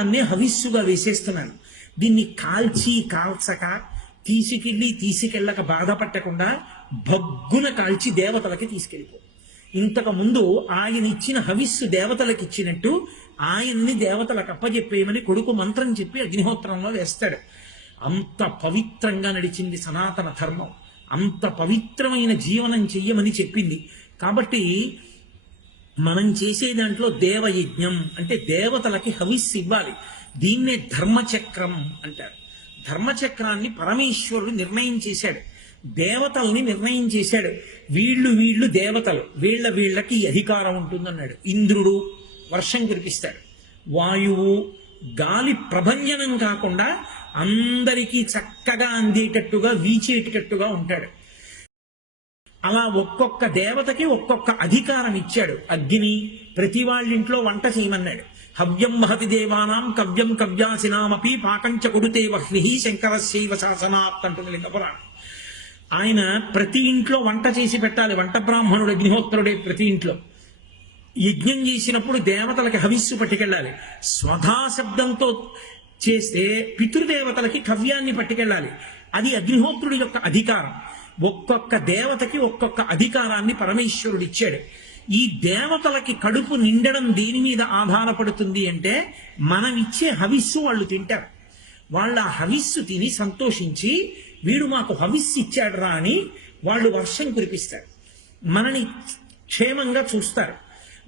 శరీరాన్ని హవిస్సుగా వేసేస్తున్నాను. దీన్ని కాల్చి కాల్చక తీసుకెళ్ళి తీసుకెళ్ళక బాధపట్టకుండా భగ్గున కాల్చి దేవతలకి తీసుకెళ్ళిపో. ఇంతకు ముందు ఆయన ఇచ్చిన హవిస్సు దేవతలకు ఇచ్చినట్టు ఆయన్ని దేవతలకు అప్పజెప్పేయమని కొడుకు మంత్రం చెప్పి అగ్నిహోత్రంలో వేస్తాడు. అంత పవిత్రంగా నడిచింది సనాతన ధర్మం. అంత పవిత్రమైన జీవనం చెయ్యమని చెప్పింది. కాబట్టి మనం చేసే దాంట్లో దేవయజ్ఞం అంటే దేవతలకి హవిస్సు ఇవ్వాలి. దీన్నే ధర్మచక్రం అంటారు. ధర్మచక్రాన్ని పరమేశ్వరుడు నిర్ణయం చేశాడు. దేవతల్ని నిర్ణయం చేశాడు. వీళ్ళు వీళ్ళు దేవతలు. వీళ్ళ వీళ్ళకి అధికారం ఉంటుందన్నాడు. ఇంద్రుడు వర్షం కురిపిస్తాడు. వాయువు గాలి ప్రభంజనం కాకుండా అందరికీ చక్కగా అందేటట్టుగా వీచేటట్టుగా ఉంటాడు. అలా ఒక్కొక్క దేవతకి ఒక్కొక్క అధికారం ఇచ్చాడు. అగ్ని ప్రతి వాళ్ళింట్లో వంట చేయమన్నాడు. హవ్యం మహతి దేవానాం కవ్యం కవ్యాసినామపి పాకంచ కొడుతే వహ్ని శంకరశైవ శాసనాత్ అంటుంది లింగపురాణం. ఆయన ప్రతి ఇంట్లో వంట చేసి పెట్టాలి. వంట బ్రాహ్మణుడు అగ్నిహోత్రుడే ప్రతి ఇంట్లో. యజ్ఞం చేసినప్పుడు దేవతలకి హవిస్సు పట్టుకెళ్ళాలి. స్వధా శబ్దంతో చేస్తే పితృదేవతలకి కవ్యాన్ని పట్టుకెళ్ళాలి. అది అగ్నిహోత్రుడి యొక్క అధికారం. ఒక్కొక్క దేవతకి ఒక్కొక్క అధికారాన్ని పరమేశ్వరుడు ఇచ్చాడు. ఈ దేవతలకి కడుపు నిండడం దేని మీద ఆధారపడుతుంది అంటే మనం ఇచ్చే హవిస్సు వాళ్ళు తింటారు. వాళ్ళ ఆ హవిస్సు తిని సంతోషించి వీడు మాకు హవిస్సు ఇచ్చాడురా అని వాళ్ళు వర్షం కురిపిస్తారు. మనని క్షేమంగా చూస్తారు.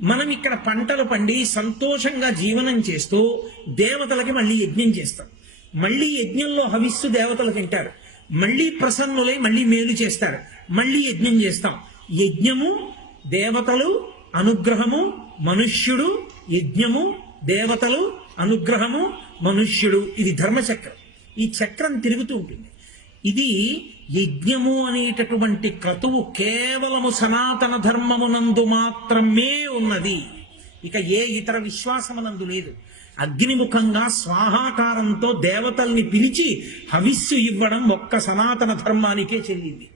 మనం ఇక్కడ పంటలు పండి సంతోషంగా జీవనం చేస్తూ దేవతలకి మళ్ళీ యజ్ఞం చేస్తాం. మళ్ళీ యజ్ఞంలో హవిస్సు దేవతలు తింటారు. మళ్ళీ ప్రసన్నులై మళ్ళీ మేలు చేస్తారు. మళ్ళీ యజ్ఞం చేస్తాం. యజ్ఞము దేవతలు అనుగ్రహము మనుష్యుడు యజ్ఞము దేవతలు అనుగ్రహము మనుష్యుడు. ఇది ధర్మచక్రం. ఈ చక్రం తిరుగుతూ ఉంటుంది. ఇది యజ్ఞము అనేటటువంటి క్రతువు కేవలము సనాతన ధర్మమునందు మాత్రమే ఉన్నది. ఇక ఏ ఇతర విశ్వాసమునందు లేదు. అగ్నిముఖంగా స్వాహాకారంతో దేవతల్ని పిలిచి హవిస్సు ఇవ్వడం ఒక్క సనాతన ధర్మానికే చెల్లింది.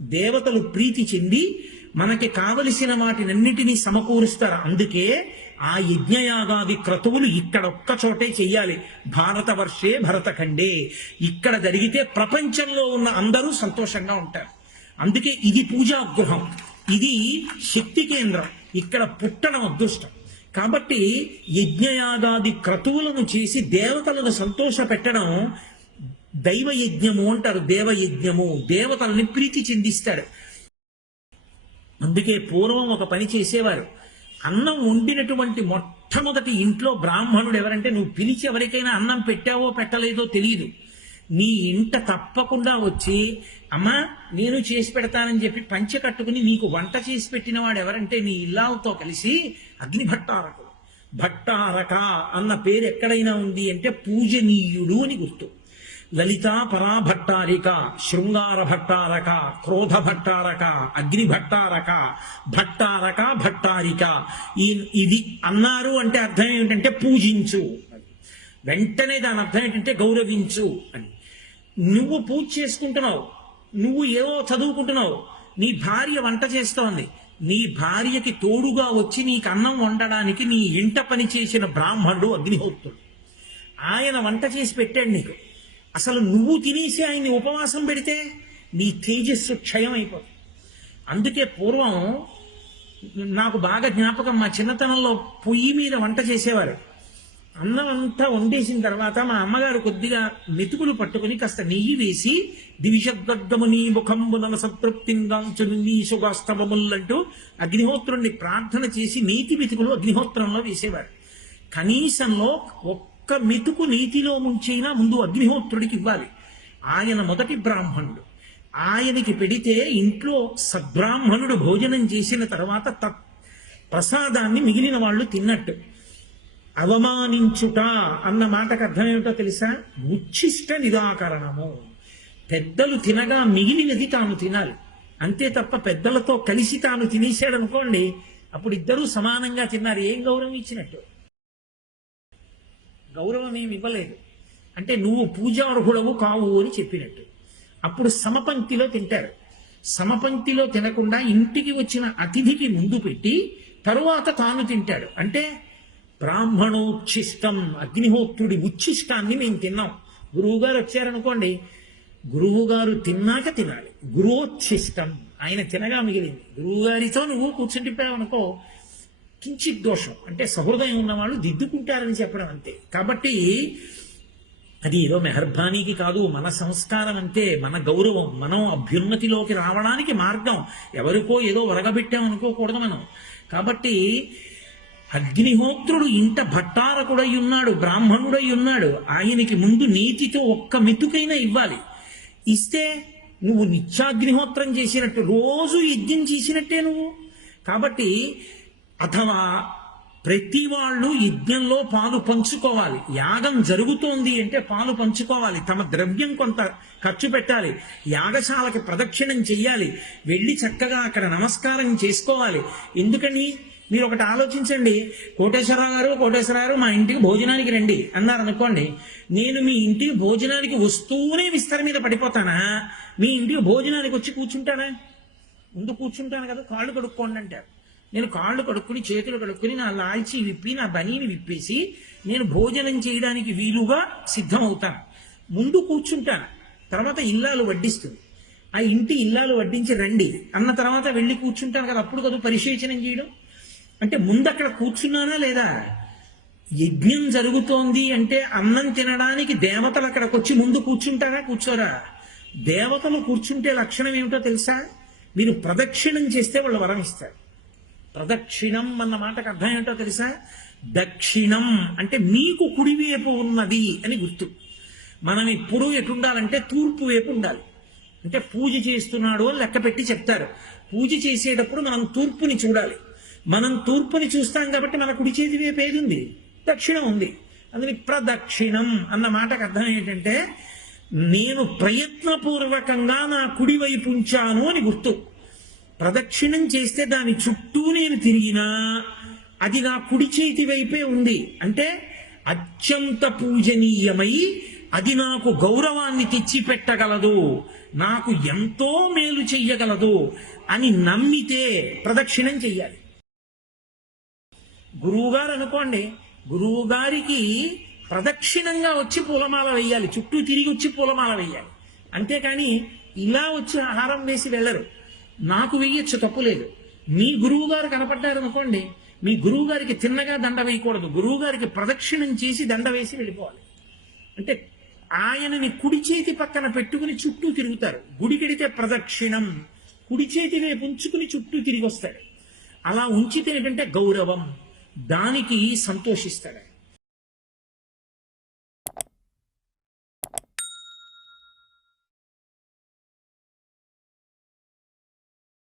దేవతలు ప్రీతి చెంది మనకి కావలసిన వాటినన్నిటినీ సమకూరుస్తారు. అందుకే ఆ యజ్ఞయాగాది క్రతువులు ఇక్కడ ఒక్క చోటే చెయ్యాలి. భారతవర్షే భరతఖండే. ఇక్కడ జరిగితే ప్రపంచంలో ఉన్న అందరూ సంతోషంగా ఉంటారు. అందుకే ఇది పూజా గృహం ఇది శక్తి కేంద్రం. ఇక్కడ పుట్టడం అదృష్టం. కాబట్టి యజ్ఞయాగాది క్రతువులను చేసి దేవతలను సంతోష పెట్టడం దైవ యజ్ఞము అంటారు దేవయజ్ఞము. దేవతలని ప్రీతి చెందిస్తాడు. అందుకే పూర్వం ఒక పని చేసేవారు. అన్నం వండినటువంటి మొట్టమొదటి ఇంట్లో బ్రాహ్మణుడు ఎవరంటే నువ్వు పిలిచి ఎవరికైనా అన్నం పెట్టావో పెట్టలేదో తెలియదు నీ ఇంట తప్పకుండా వచ్చి అమ్మా నేను చేసి పెడతానని చెప్పి పంచె కట్టుకుని నీకు వంట చేసి పెట్టిన వాడు ఎవరంటే నీ ఇల్లాలతో కలిసి అగ్ని భట్టారకుడు. భట్టారక అన్న పేరు ఎక్కడైనా ఉంది అంటే పూజనీయుడు అని గుర్తు. లలితా పరాభట్టారిక శృంగార భట్టారక క్రోధ భట్టారక అగ్ని భట్టారక భట్టారక భట్టారిక. ఈ ఇది అన్నారు అంటే అర్థం ఏమిటంటే పూజించు వెంటనే దాని అర్థం ఏంటంటే గౌరవించు అని. నువ్వు పూజ చేసుకుంటున్నావు. నువ్వు ఏవో చదువుకుంటున్నావు. నీ భార్య వంట చేస్తోంది. నీ భార్యకి తోడుగా వచ్చి నీకు అన్నం వండడానికి నీ ఇంట పని చేసిన బ్రాహ్మణుడు అగ్నిహోత్రుడు ఆయన వంట చేసి పెట్టాడు నీకు. అసలు నువ్వు తినేసి ఆయన్ని ఉపవాసం పెడితే నీ తేజస్సు క్షయం అయిపోతుంది అందుకే పూర్వం నాకు బాగా జ్ఞాపకం మా చిన్నతనంలో పొయ్యి మీద వంట చేసేవారు. అన్నం అంతా వండేసిన తర్వాత మా అమ్మగారు కొద్దిగా మెతుకులు పట్టుకుని కాస్త నెయ్యి వేసి దివిషద్గద్దముని ముఖంబునల సంతృప్తింగాంచు నీసుగాస్తవములంటూ అగ్నిహోత్రుణ్ణి ప్రార్థన చేసి నీతి మెతుకులు అగ్నిహోత్రంలో వేసేవారు. కనీసంలో ఒక్క మెతుకు నీతిలో ముంచైనా ముందు అగ్నిహోత్రుడికి ఇవ్వాలి. ఆయన మొదటి బ్రాహ్మణుడు. ఆయనకి పెడితే ఇంట్లో సద్బ్రాహ్మణుడు భోజనం చేసిన తర్వాత తత్ ప్రసాదాన్ని మిగిలిన వాళ్ళు తిన్నట్టు. అవమానించుట అన్న మాటకు అర్థం ఏమిటో తెలుసా? ఉచ్ఛిష్ట నిరాకరణము. పెద్దలు తినగా మిగిలినది తాను తినాలి. అంతే తప్ప పెద్దలతో కలిసి తాను తినేసాడు అనుకోండి అప్పుడు ఇద్దరూ సమానంగా తిన్నారు. ఏం గౌరవం ఇచ్చినట్టు? గౌరవం ఏమి ఇవ్వలేదు. అంటే నువ్వు పూజార్హుడవు కావు అని చెప్పినట్టు. అప్పుడు సమపంక్తిలో తింటారు. సమపంక్తిలో తినకుండా ఇంటికి వచ్చిన అతిథికి ముందు పెట్టి తరువాత తాను తింటాడు. అంటే బ్రాహ్మణోచ్ఛిష్టం అగ్నిహోత్రుడి ఉచ్ఛిష్టాన్ని మేము తిన్నాం. గురువు గారు వచ్చారనుకోండి గురువు గారు తిన్నాక తినాలి. గురువోచ్ఛిష్టం ఆయన తినగా మిగిలింది. గురువు గారితో నువ్వు కూర్చుంటిపోయావనుకో కించిత్ దోషం. అంటే సహృదయం ఉన్నవాళ్ళు దిద్దుకుంటారని చెప్పడం అంతే. కాబట్టి అది ఏదో మెహర్బానీకి కాదు మన సంస్కారం అంటే మన గౌరవం మనం అభ్యున్నతిలోకి రావడానికి మార్గం. ఎవరికో ఏదో వరగబెట్టాం అనుకోకూడదు మనం. కాబట్టి అగ్నిహోత్రుడు ఇంట భట్టారకుడై ఉన్నాడు బ్రాహ్మణుడై ఉన్నాడు ఆయనకి ముందు నీతితో ఒక్క మెతుకైనా ఇవ్వాలి. ఇస్తే నువ్వు నిత్యాగ్నిహోత్రం చేసినట్టు రోజు యజ్ఞం చేసినట్టే నువ్వు. కాబట్టి అథవా ప్రతి వాళ్ళు యజ్ఞంలో పాలు పంచుకోవాలి. యాగం జరుగుతోంది అంటే పాలు పంచుకోవాలి. తమ ద్రవ్యం కొంత ఖర్చు పెట్టాలి. యాగశాలకు ప్రదక్షిణం చెయ్యాలి వెళ్ళి చక్కగా అక్కడ నమస్కారం చేసుకోవాలి. ఎందుకని? మీరు ఒకటి ఆలోచించండి. కోటేశ్వరరావు గారు కోటేశ్వరరావు గారు మా ఇంటికి భోజనానికి రండి అన్నారు అనుకోండి నేను మీ ఇంటికి భోజనానికి వస్తూనే విస్తర మీద పడిపోతానా? మీ ఇంటికి భోజనానికి వచ్చి కూర్చుంటానా? ముందు కూర్చుంటాను కదా కాళ్ళు కడుక్కోండి అంటారు. నేను కాళ్ళు కడుక్కుని చేతులు కడుక్కుని నా లాల్చి విప్పి నా బనీని విప్పేసి నేను భోజనం చేయడానికి వీలుగా సిద్ధమవుతాను. ముందు కూర్చుంటాను తర్వాత ఇల్లాలు వడ్డిస్తుంది. ఆ ఇంటి ఇల్లాలు వడ్డించి రండి. అన్న తర్వాత వెళ్ళి కూర్చుంటాను కదా అప్పుడు కదా పరిశేచనం చేయడం. అంటే ముందు అక్కడ కూర్చున్నానా లేదా? యజ్ఞం జరుగుతోంది అంటే అన్నం తినడానికి దేవతలు అక్కడికి వచ్చి ముందు కూర్చుంటారా కూర్చోరా? దేవతలు కూర్చుంటే లక్షణం ఏమిటో తెలుసా? మీరు ప్రదక్షిణం చేస్తే వాళ్ళు వరం ఇస్తారు. ప్రదక్షిణం అన్న మాటకు అర్థం ఏంటో తెలుసా? దక్షిణం అంటే మీకు కుడివైపు ఉన్నది అని గుర్తు. మనం ఇప్పుడు ఎటుండాలంటే తూర్పు వైపు ఉండాలి. అంటే పూజ చేస్తున్నాడు అని లెక్క పెట్టి చెప్తారు. పూజ చేసేటప్పుడు మనం తూర్పుని చూడాలి. మనం తూర్పుని చూస్తాం కాబట్టి మన కుడి చేతి వైపు ఏది ఉంది? దక్షిణం ఉంది. అందుకని ప్రదక్షిణం అన్న మాటకు అర్థం ఏంటంటే నేను ప్రయత్నపూర్వకంగా నా కుడి వైపు ఉంచాను అని గుర్తు. ప్రదక్షిణం చేస్తే దాని చుట్టూ నేను తిరిగినా అది నా కుడి చేతి వైపే ఉంది. అంటే అత్యంత పూజనీయమై అది నాకు గౌరవాన్ని తెచ్చిపెట్టగలదు. నాకు ఎంతో మేలు చెయ్యగలదు అని నమ్మితే ప్రదక్షిణం చెయ్యాలి. గురువుగారు అనుకోండి గురువుగారికి ప్రదక్షిణంగా వచ్చి పూలమాల వేయాలి చుట్టూ తిరిగి వచ్చి పూలమాల వేయాలి. అంతేకాని ఇలా వచ్చి ఆహారం వేసి వెళ్ళరు. నాకు వెయ్యొచ్చు తప్పు లేదు. మీ గురువు గారు కనపడ్డారు అనుకోండి మీ గురువు గారికి తిన్నగా దండ వేయకూడదు. గురువు గారికి ప్రదక్షిణం చేసి దండ వేసి వెళ్ళిపోవాలి. అంటే ఆయనని కుడి చేతి పక్కన పెట్టుకుని చుట్టూ తిరుగుతారు. గుడికెడితే ప్రదక్షిణం కుడి చేతి వైపు ఉంచుకుని చుట్టూ తిరిగి వస్తాడు. అలా ఉంచితే ఏంటంటే గౌరవం. దానికి సంతోషిస్తాడు